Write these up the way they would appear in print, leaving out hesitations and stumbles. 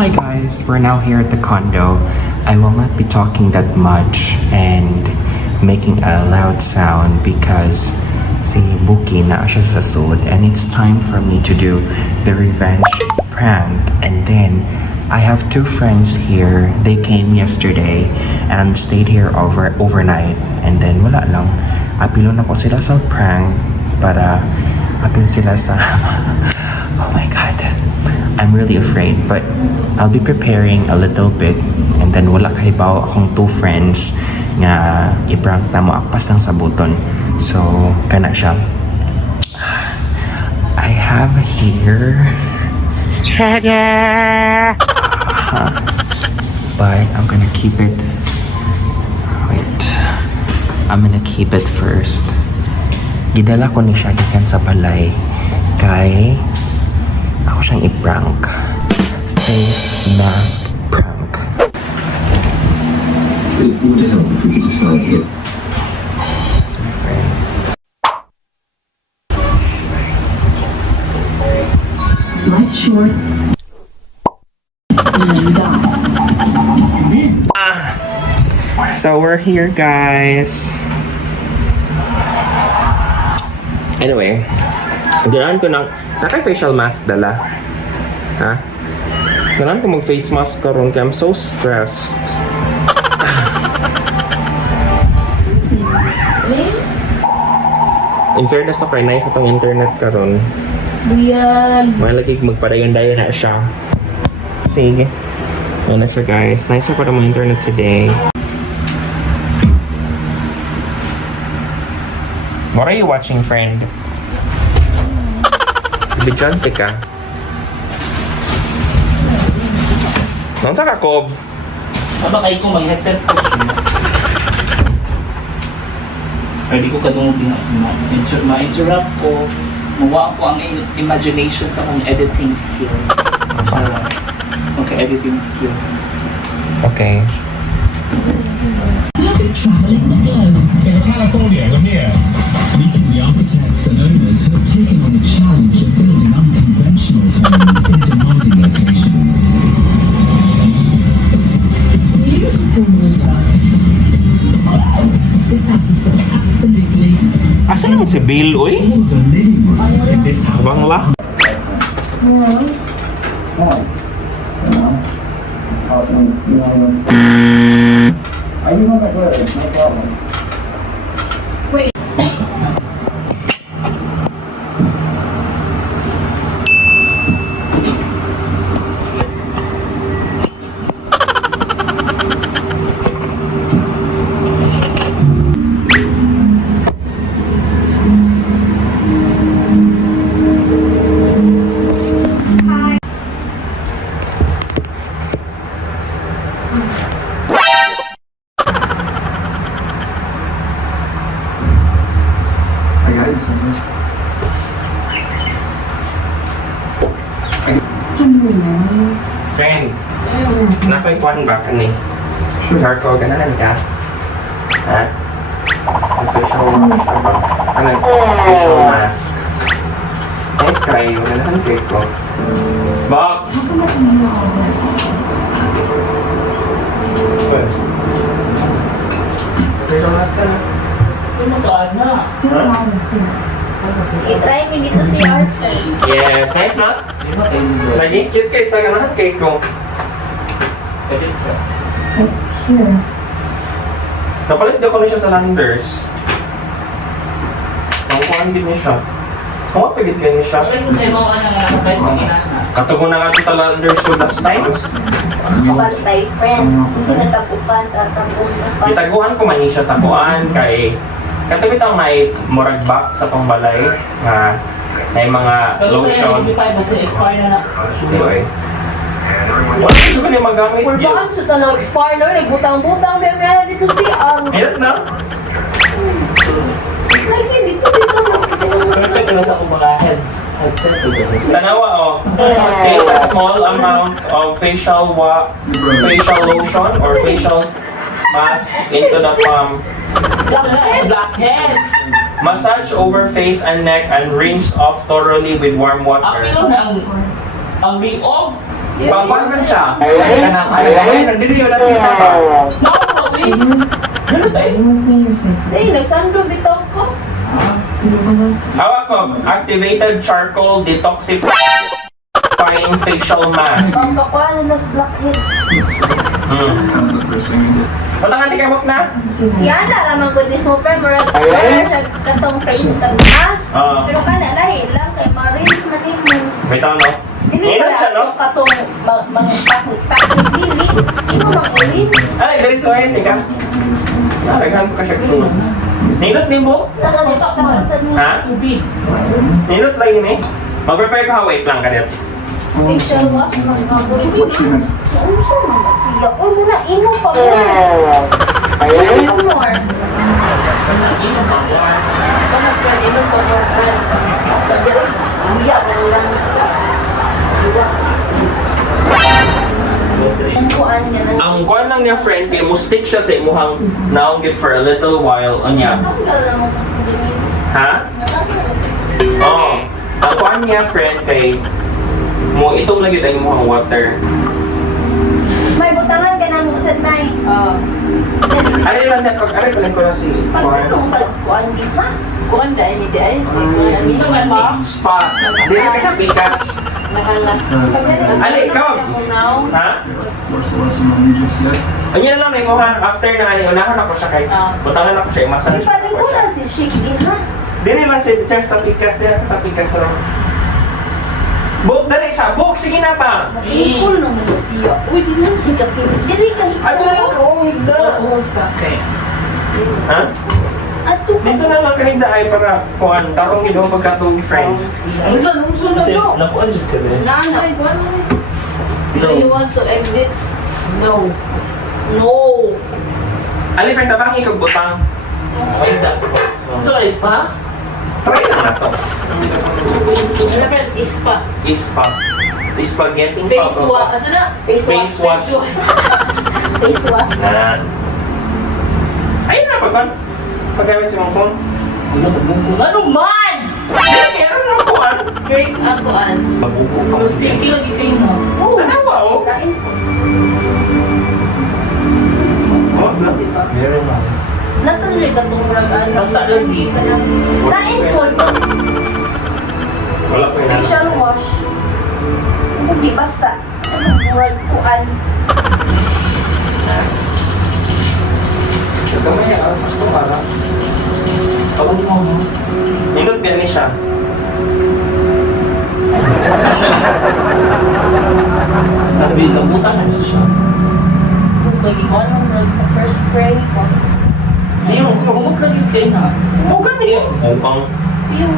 Hi guys, we're now here at the condo. I will not be talking that much and making a loud sound because si Buki na siya sa sud and it's time for me to do the revenge prank. And then I have two friends here. They came yesterday and stayed here overnight. And then wala lang. Apilon ako sila sa prank para apil sila sa oh my god. I'm really afraid, but I'll be preparing a little bit and then wala kahibaw akong two friends nga i-prank na mo akpas lang sa buton. So, kana siya. I have here ta-da! But I'm gonna keep it. Wait. I'm gonna keep it first. Gidala ko ni siya gikan sa balay kay ako siyang i-prank. Face mask prank. It would help if we could decide here. That's my friend. Life's short. And die. So we're here, guys. Anyway, ganahan ko ng naka-facial mask dala. Ha? Ganahan ko mag-face mask karon kaya I'm so stressed. In fairness to kay nice itong internet karon. Weird. May lagi magpadayon-dayon na siya. Sige. Ano siya guys. Nicer pa naman internet today. What are you watching, friend? Bidyante ka. Nang sa kakob? Aba kayo ko may headset ko siya. Pwede ko kadung ma-interrupt ko. Mawa ko ang imagination sa akong editing skills. Okay, editing skills. Okay. Traveling the globe. In California, we're here. Meeting the architects and owners who have taken on the challenge of building unconventional homes in demanding locations. Beautiful water. This house has got absolutely Asa naman si Bill, uy? All the living rooms in this house Bangla? I got you something. Friend, nakaipuan ba ka ni? Sure ko, ganahan ka? Ha? Facial mask ka ba? Ano? Facial mask. Nice kayo, ganahan kayo ko. Bak! Facial mask ka na? Ano ka, anak? I-try mo dito si Arthur. Yes, nice na? Di ba kayo nito? Naging cute kayo sa ganahan kayo ko. Pwede sa... here. Napalit daw ko na siya sa Landers. Nakukuhaan din niya siya. Kung nga pagit kayo niya siya. Wala yung tayo mga nakakapay ko ina. Katugon na nga ito sa Landers ko last time. Kabantay friend. Kasi natapukan, tatapon na pa. Gitaguhan ko man niya siya sa kuan kay katabi taong may murag box sa pangbalay nga may mga lotion. Hindi pa, basta expire na na. Anyway. Wala ko siya kanina magamit Kung yun. saan sa tanong expire na, nagbutang-butang, may meron dito si Ang. Ayun na. Lagi, dito. Perfect na sa akong mga headset. Tanawa oh. Take a small amount of facial lotion or facial mask into the palm. Blackhead! Massage over face and neck and rinse off thoroughly with warm water. Ang pilo na ang liog. Pangkuhan man siya. Kanang ay, nandito yun natin pa. No, please. Ano tayo? Remove me yourself. Eh, nagsando bitaw ko. Hindi ko ba? Hawak ko, activated charcoal detoxifying facial mask. Pampakuha na nas blackheads. Patangan di kamok na? Sino? Yan na naman ko ni Hooper. Murag siya katong face cut na. Oo. Pero kana lahi lang kay Marines man mo. Wait no? Dili Ngayon siya, no? katong pakit dili. Imo mang Marines. Ay, ganito ayun, tika. Naghan ko siya sunod. Ninot ni mo? Nakabisaktan sa niya. Ha? Tubig. Ninot lang yun eh. Mag-prepare ka, wait lang kanit. Facial wash man ako. Nausa man ba siya? Uy, muna inom pa mo. Inom more. Inom pa mo. Inom pa more, friend. Uya, walang ang kuan niya na. Ang kuan lang niya friend, kay mustik siya sa imuhang naunggit for a little while. Anya? Natanggal na mo kung hindi. Ha? Natanggal. Oo. Ang kuan niya friend, kay mo itong lagi ang imuhang water. May butangan ka na mo sa may. Ano lang niya, pag ano ko na si Pag kuan? tanong sa kuan di ha? Kuan da ini di ay si kuan Gusto nga ni. Spa. Dili ka sa pikas. nakala. Ali, ikaw! Now. Ha? Ano na lang na mo ha? After na ani, unahan ako siya kay butangan ako siya, massage May paling ko siya. si Shake di ha? Dili lang si Chef sa pikas niya, sa pikas lang. Buk, dali sa buk, sige na pa. Cool naman siya. Uy, di mo hikatin. Dili ka Ato na lang kaungid na. Okay. Ha? Ato ka. Dito na lang kahinda ay para kuan tarong gid mo pagkatugi friends. Ano ba? Nung sunod yun. Nakuha niyo ka rin. Nana. So you want to exit? No. No. Ali friend tabangi kag butang. Ay, dako. So, is pa? Try lang na to. Different ispa. Ispa. Spaghetti Face wash. Asa na? Face wash. Face wash. Na. Ayun na pagkan. Paggamit sa mong phone. Ano man? Meron na kuan. Straight ako ans. Mabuko Pero sticky lagi kayo na. Oh, ano ba oh? Kain ko. Oh, na. Meron na. Natuloy ka itong murag ano. Basta lagi. Lain ko. Wala ko yun. Facial wash. Ano di basa? Ano murag kuan? Kamay niya, sakto para. Pagod mo mo. Nindot biya ni siya. Sabi, kabutan na siya. Kung lagi ko ano murag pepper spray ko. Yung, Kumot lagi kayo na. mo gani. Upang. Yung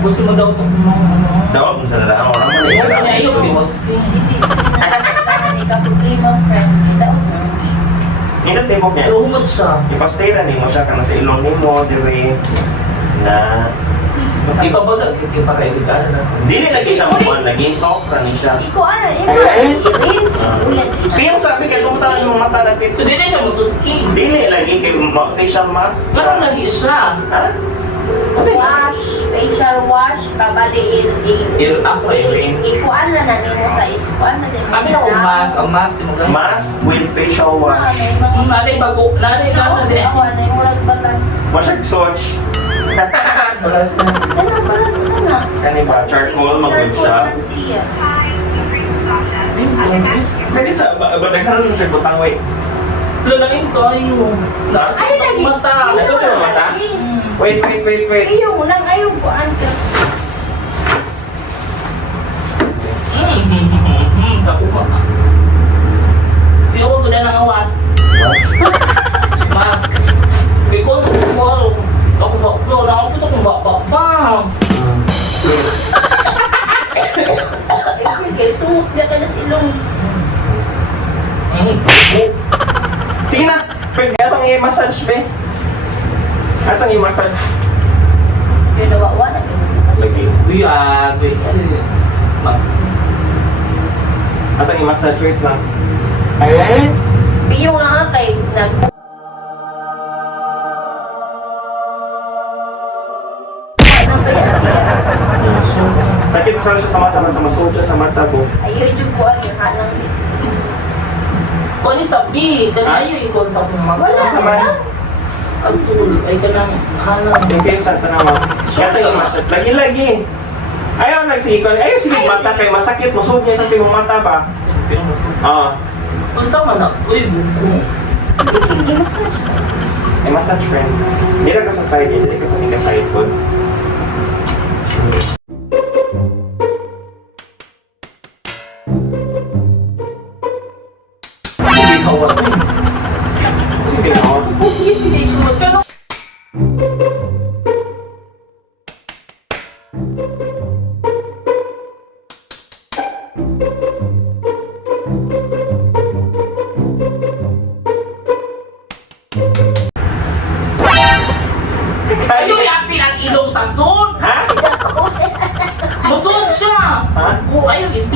Gusto mo daw itong mga ano. Dapat mo sa nadaan. Wala man Ayaw na eh. ayaw ko kasi. hindi. Hindi ka problema, friend. Hindi ako. Nindot din mo niya. Pero humot siya. Ipastay na mo siya ka na sa ilong ni mo, dire na Ipabaga kaya para ibigana na. dili lagi siya mabuan, naging soft ra ni siya. Iko ano, i-rinse. Pero sabi kay tumutan yung mata na So, pizza. di na siya mutuski. Dili lagi kay facial mask. Parang lagi siya. Ha? Kasi Wash, facial wash, babaliin Ako i-rinse. ikuan na nimo sa iskuan na sa Amin ako mask. Ang mask, di mo ganyan. mask with facial wash. May mga Nanay bago. Nanay ka na din. ako na yung murag batas. Masyag swatch. Balas na. Ano balas ka na? Kani ba? Charcoal, mag-good siya. Charcoal man siya. Pwede sa, ba nagkaroon mo siya butang, wait. Lalaking kayo. Ay, lagi. Mata. Nasa yung mata? Wait. Ayaw mo lang, ayaw ko ka. Kakuha ka. Pero huwag na nang awas. Mask. Because tomorrow, ako ba, no, nakapito kong bak. Kaya sumuk na ka na sa ilong. Sige na! Pwede atong i-massage, be. Atong i-massage. Kaya nawawa na. Lagi. Kuya, Atong i-massage, wait lang. Biyong lang kay nag... Ano ba yan siya? Sakit sa mata, masuot siya sa mata po. Ayaw yung kuhan yung hanang din. Kung ni sabi, kanayo ikon sa akong mga. Wala Sama. na. Kantul, ay kanang halang. Yung kayo sa tanawa. Kaya tayo masyad. Lagi-lagi. Ayaw nagsikon. Ayaw sige mata kayo. Masakit. Masuot niya sa simong mata ba? Oo. Kung sama na, uy, buko. Hindi massage. Ay, massage friend. Hindi ka sa side. Hindi ka sa mika side po. Hindi kawat. Sige ako. Pero Ano yapin ang ilong sa sud? Ha? Musod siya! Ha? Kung ayaw is...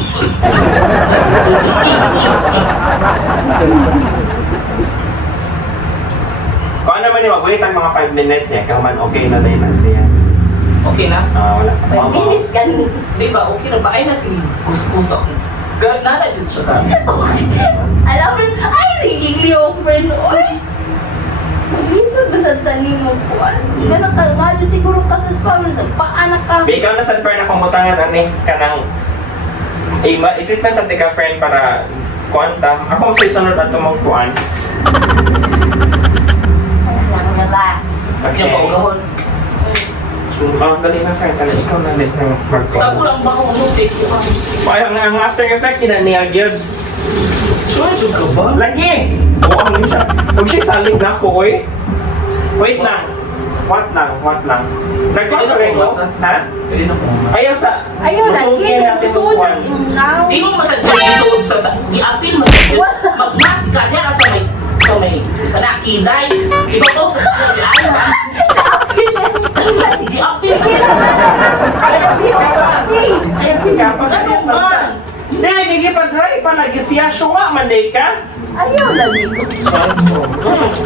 Kung ano man yung mag-wait ang mga 5 minutes eh. Kaman okay na dahil na siya. Okay na? Wala. 5 minutes ka nung. Di ba? Okay na ba? Ay, nasi kuskus ako. Nana dyan siya ka. Alam mo, ay, sige, yung friend. Uy! Maglisod ba sa taning mo kuhan? Ganun ka, mahal siguro ka sa spam. Paanak ka. May ikaw na sa friend na kumutangan ani ka ng i-treatment sa tika friend para kuanta. Ako mas isunod at tumong kuan. Relax. Kaya maugahon. Dali na friend. Ikaw na ulit ng Sa mag-kuan. kulang ba kung ano, take ko Ang after effect, kinaniya yun. Sure, ito ka ba? Lagi! Oo, ano siya? Huwag siya saling na ako, oy. Wait lang. What lang? Nag-kuhan pa kayo? Ha? Pwede na po. Ayaw sa... Ayaw, Masuot lagi. niya na si Nagsusunod. Sukuan. Now. Di mo masadyo isuod sa i-apil mo sa mag-mask ka niya sa may sa nakiday. Ito to sa ay i-apil mo Ano ba? Hindi, nagigipag-try pa. Nag-siya syunga, manday ka. Ayaw, lagi.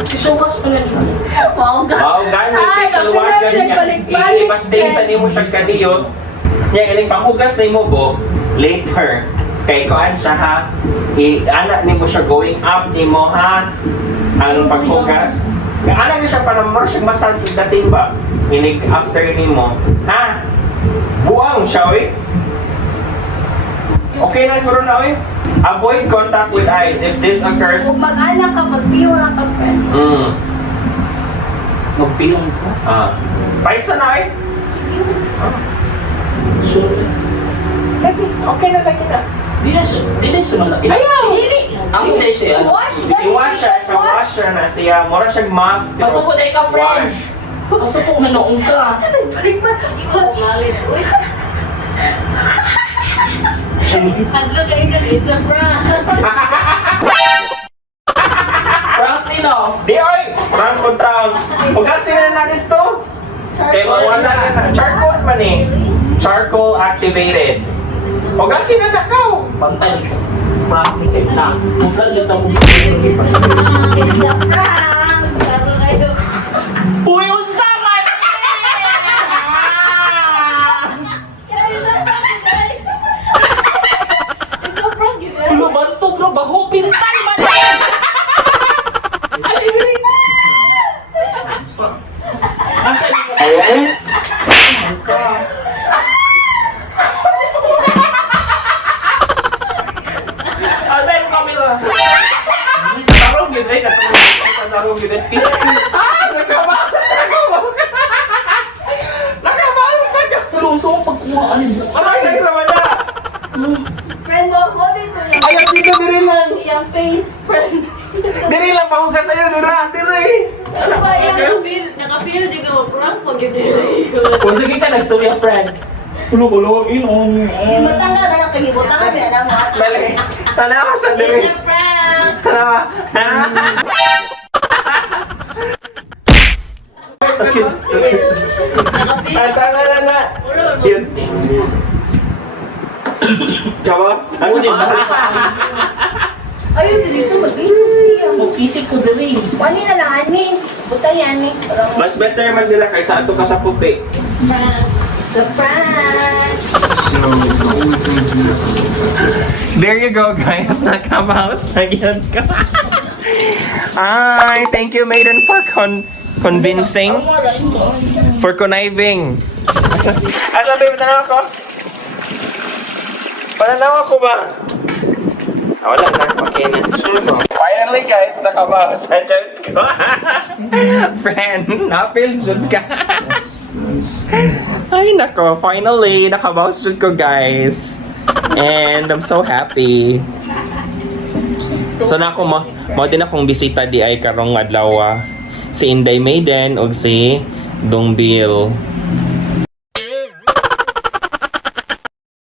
Isuwas pa lang yun. Wow, Wow, gani. Facial wash, gani nga. I-pasting sa nimo siya kaniyot. Yan, iling panghugas na mo, Bo. Later. Kay kuan siya, ha? I-anak nimo siya going up nimo, ha? Anong paghugas? Anak niya siya para more siyang massage yung dating ba? Inig after nimo. Ha? Buwang siya, oy. Okay na, guro na, oy. Avoid contact with eyes if this occurs. Kung mag-anak ka, mag-biyo lang ka, friend. Magpilong ko. Bait sa na, oy. Sure. Lagi. Okay na, lagi na. Di na siya malaki. Ayaw! Ang hindi siya, ano? Wash, I-wash siya, washer na siya. Mura siyang mask. pero Pasok ko dahil ka, friend. wash. Pasok ko manoong ka. Balik pa. Ikaw, malis. Uy. Hadlo kayo ka, it's a prank. Prank din, oh. Di oy! Run ko town. Hugasin na natin to. Kaya mawala na. Charcoal man eh. Charcoal activated. Hugasin na nakaw. Pantay ko. Prank ni kayo na. Mutlan yung tamo. It's a prank. Hadlo kayo. Uy, unsa man! It's a prank, yun. Ulo, bantog no, baho, pintan man! Asa yun? Asa yung camera? Tarong yun eh, tarong yun eh. Nakabawas na ka. Pero gusto kong pagkuhaan. Aray, nagsama na. Friend mo, ako dito yung Ayaw dito, diri lang. yung pain, friend. Diri lang, pahugas sa'yo, dira. Diri. Ano ba yan? Nakafeel din ka prank pag yun nila. Kung sige ka, nag-story ang friend. Kulo-kulo, inom. Matanggal na lang kayo. Matanggal na lang mga. Dali. Tanawa sa It's diri. a prank. Tanawa. Sakit. Nakafeel. Tanga na. Ulo, Yun. Jawas. Oo, di ba? Ayun, dito mag-inom siya. Mag-isip ko dali. Wani na lang, ani. Buta yan, ani. Mas better man nila kaysa ato ka sa puti. The prank. There you go, guys. Nakabawas na yun ka. Ay, thank you, Maiden, for convincing. For conniving. Asa, babe, tanaw ako? Pananaw ako ba? Ah, wala na. Okay na. Sure mo. Finally, guys, nakabawas na dyan ko. Friend, napil dyan ka. Ay, nako. Finally, nakabawas dyan ko, guys. And I'm so happy. So na ako mo din akong bisita di ay karong adlaw si Inday Maiden ug si Dong Bill.